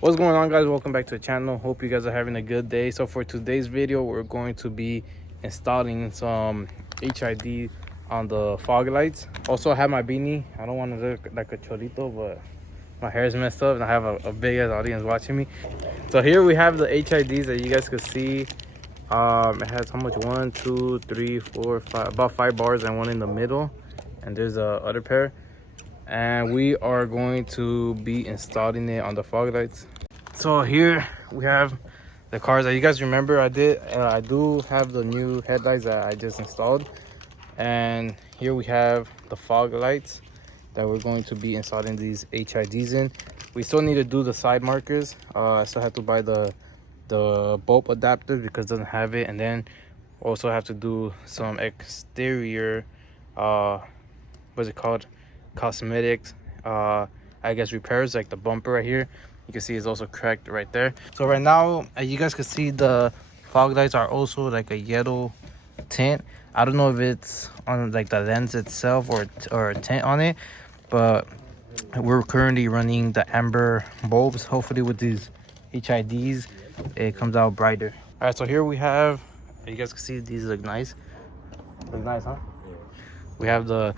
What's going on, guys? Welcome back to the channel. Hope you guys are having a good day. So for today's video, we're going to be installing some HID on the fog lights. Also, I have my beanie. I don't want to look like a cholito, but my hair is messed up and I have a big ass audience watching me. So here we have the HIDs that you guys can see. It has how much? 1, 2, 3, 4, 5, about 5 bars and one in the middle, and there's a other pair. And we are going to be installing it on the fog lights. So here we have the cars that you guys remember I do have the new headlights that I just installed, and here we have the fog lights that we're going to be installing these HIDs in. We still need to do the side markers. I still have to buy the bulb adapter because it doesn't have it, and then also have to do some exterior what's it called, cosmetics, I guess repairs, like the bumper right here. You can see it's also cracked right there. So right now, you guys can see the fog lights are also like a yellow tint. I don't know if it's on like the lens itself or a tint on it, but we're currently running the amber bulbs. Hopefully with these HIDs it comes out brighter. All right, so here we have, you guys can see these look nice. Look nice, huh? We have the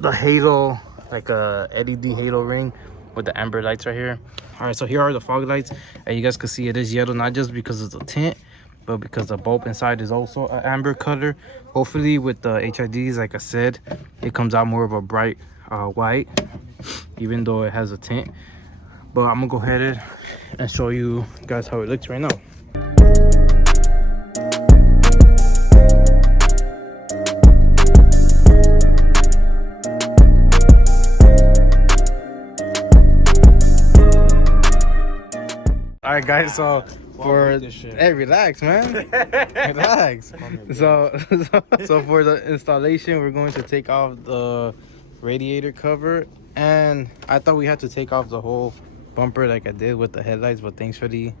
halo, like a LED halo ring with the amber lights right here. All right, so here are the fog lights, and you guys can see it is yellow, not just because of the tint, but because the bulb inside is also an amber color. Hopefully with the HIDs, like I said, it comes out more of a bright white, even though it has a tint. But I'm gonna go ahead and show you guys how it looks right now. All right, guys, so hey, relax, man. Relax. So for the installation, we're going to take off the radiator cover, and I thought we had to take off the whole bumper like I did with the headlights, but thankfully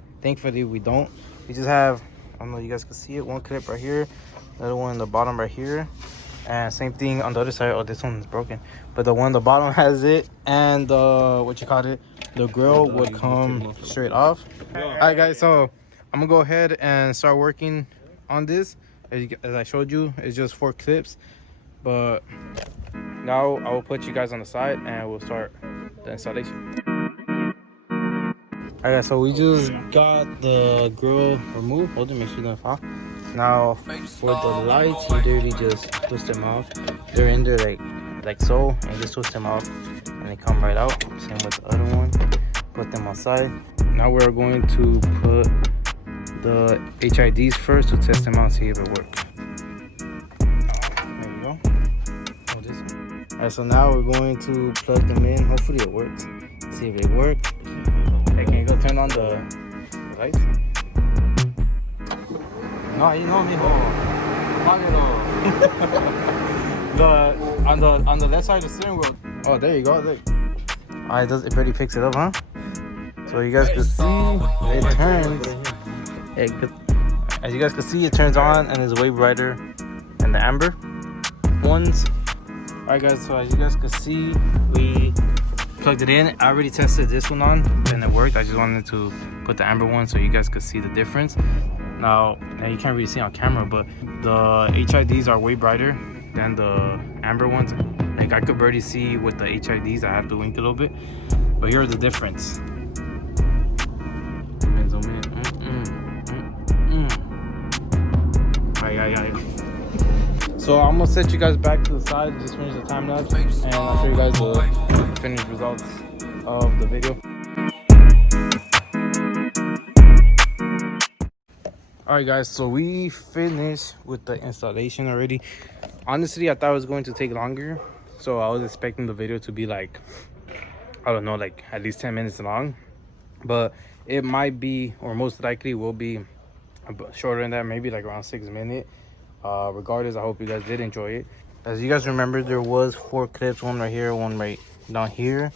we don't. We just have, I don't know if you guys can see it, one clip right here, another one in the bottom right here, and same thing on the other side. Oh, this one's broken, but the one on the bottom has it, and the grill would come straight off. All right, guys, so I'm gonna go ahead and start working on this. As I showed you, it's just 4 clips, but now I will put you guys on the side and we'll start the installation. All right, so we just got the grill removed. Hold it, make sure you don't fall. Now for the lights, you literally just twist them off. They're in there like so, and just twist them off and they come right out. Same with the other one. Put them outside. Now we're going to put the HIDs first to test them out, see if it works. There you go. Oh, this one. All right, so now we're going to plug them in. Hopefully it works. See if it works. Hey, can you go turn on the lights? No, you know me, on the left side of the steering wheel. Oh, there you go. Look. All right, it already picks it up, huh? So you guys can see it turns. As you guys can see, it turns on and is way brighter than the amber ones. All right, guys. So as you guys can see, we plugged it in. I already tested this one on and it worked. I just wanted to put the amber one so you guys could see the difference. Now you can't really see on camera, but the HIDs are way brighter than the amber ones. Like I could barely see with the HIDs. I have to wink a little bit, but here's the difference. So I'm gonna set you guys back to the side, just finish the time lapse, and I'll show you guys the finished results of the video. Alright, guys, so we finished with the installation already. Honestly, I thought it was going to take longer, so I was expecting the video to be like, I don't know, like at least 10 minutes long, but it might be, or most likely will be shorter than that, maybe like around 6 minutes. Regardless, I hope you guys did enjoy it. As you guys remember, there was 4 clips, one right here, one right down here,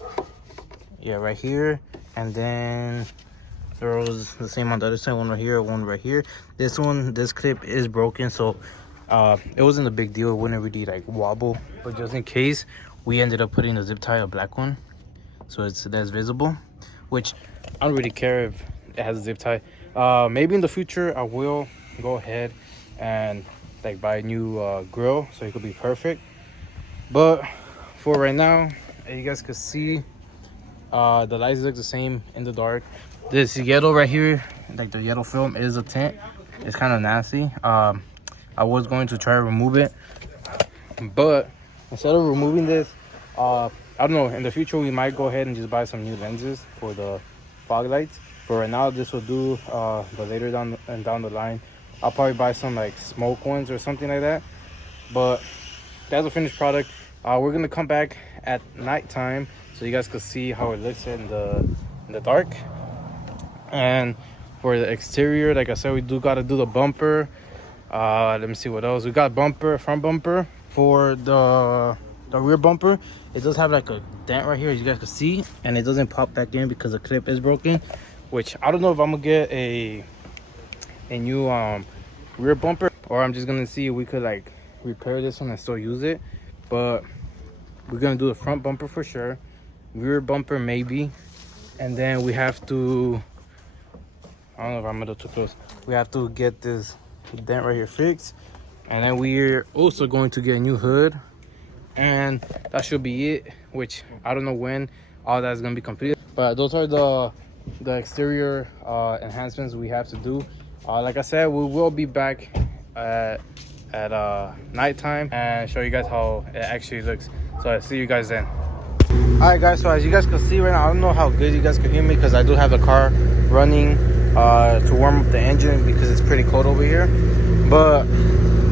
yeah, right here, and then there was the same on the other side, one right here, one right here. This clip is broken, so it wasn't a big deal. It wouldn't really like wobble, but just in case, we ended up putting a zip tie, a black one, so that's visible. which I don't really care if it has a zip tie. Maybe in the future I will go ahead and like buy a new grill so it could be perfect. But for right now, you guys can see the lights look the same in the dark. This yellow right here, like the yellow film, is a tint. It's kind of nasty. I was going to try to remove it, but instead of removing this, I don't know, in the future we might go ahead and just buy some new lenses for the fog lights. For right now, this will do. But later down the line, I'll probably buy some like smoke ones or something like that. But that's a finished product. We're gonna come back at nighttime so you guys can see how it looks in the dark. And for the exterior, like I said, we do gotta do the bumper. Let me see what else we got. Front bumper. For the rear bumper, it does have like a dent right here, as you guys can see, and it doesn't pop back in because the clip is broken. Which I don't know if I'm gonna get a new rear bumper, or I'm just gonna see if we could like repair this one and still use it. But we're gonna do the front bumper for sure, rear bumper maybe, and then we have to, I don't know if I'm a little too close, we have to get this dent right here fixed, and then we're also going to get a new hood, and that should be it. Which I don't know when all that's gonna be completed, but those are the exterior enhancements we have to do. Like I said, we will be back at nighttime and show you guys how it actually looks. So I'll see you guys then. All right guys, so as you guys can see right now, I don't know how good you guys can hear me because I do have the car running to warm up the engine because it's pretty cold over here. But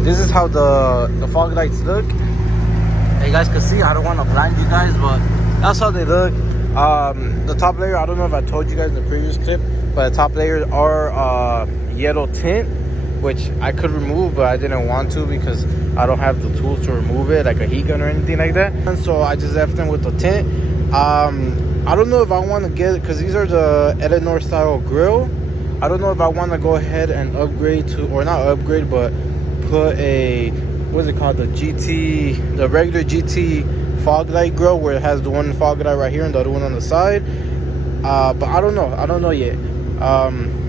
this is how the fog lights look. You guys can see, I don't want to blind you guys, but that's how they look. The top layer, I don't know if I told you guys in the previous clip, but the top layers are yellow tint, which I could remove, but I didn't want to because I don't have the tools to remove it, like a heat gun or anything like that. And so I just left them with the tint. I don't know if I want to get it because these are the Eleanor style grill. I don't know if I want to go ahead and upgrade to, or not upgrade, but put a, what's it called, the GT, the regular GT fog light grill, where it has the one fog light right here and the other one on the side. But I don't know yet.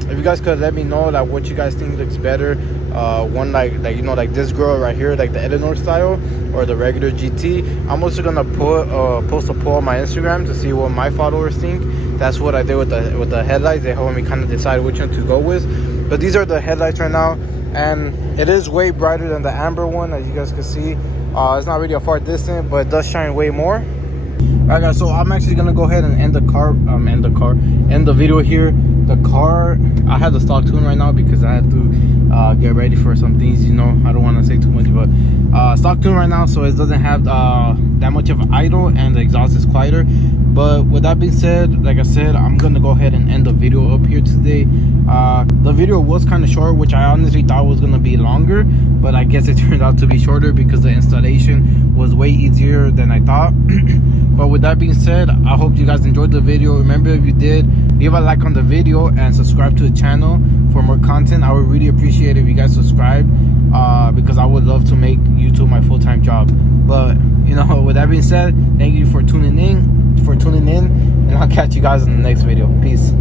If you guys could let me know like what you guys think looks better, one like you know, like this grill right here, like the Eleanor style, or the regular GT. I'm also gonna post a poll on my Instagram to see what my followers think. That's what I did with the headlights. They helped me kind of decide which one to go with. But these are the headlights right now, and it is way brighter than the amber one, as you guys can see. It's not really a far distance, but it does shine way more. Alright guys, so I'm actually gonna go ahead and end the video here. The car, I have the stock tune right now because I have to get ready for some things, you know. I don't want to say too much, but stock tune right now, so it doesn't have that much of an idle, and the exhaust is quieter. But with that being said, like I said, I'm gonna go ahead and end the video up here today. The video was kind of short, which I honestly thought was gonna be longer, but I guess it turned out to be shorter because the installation was way easier than I thought. But with that being said, I hope you guys enjoyed the video. Remember, if you did, leave a like on the video and subscribe to the channel for more content. I would really appreciate it if you guys subscribe, because I would love to make YouTube my full-time job. But you know, with that being said, thank you for tuning in, and I'll catch you guys in the next video. Peace.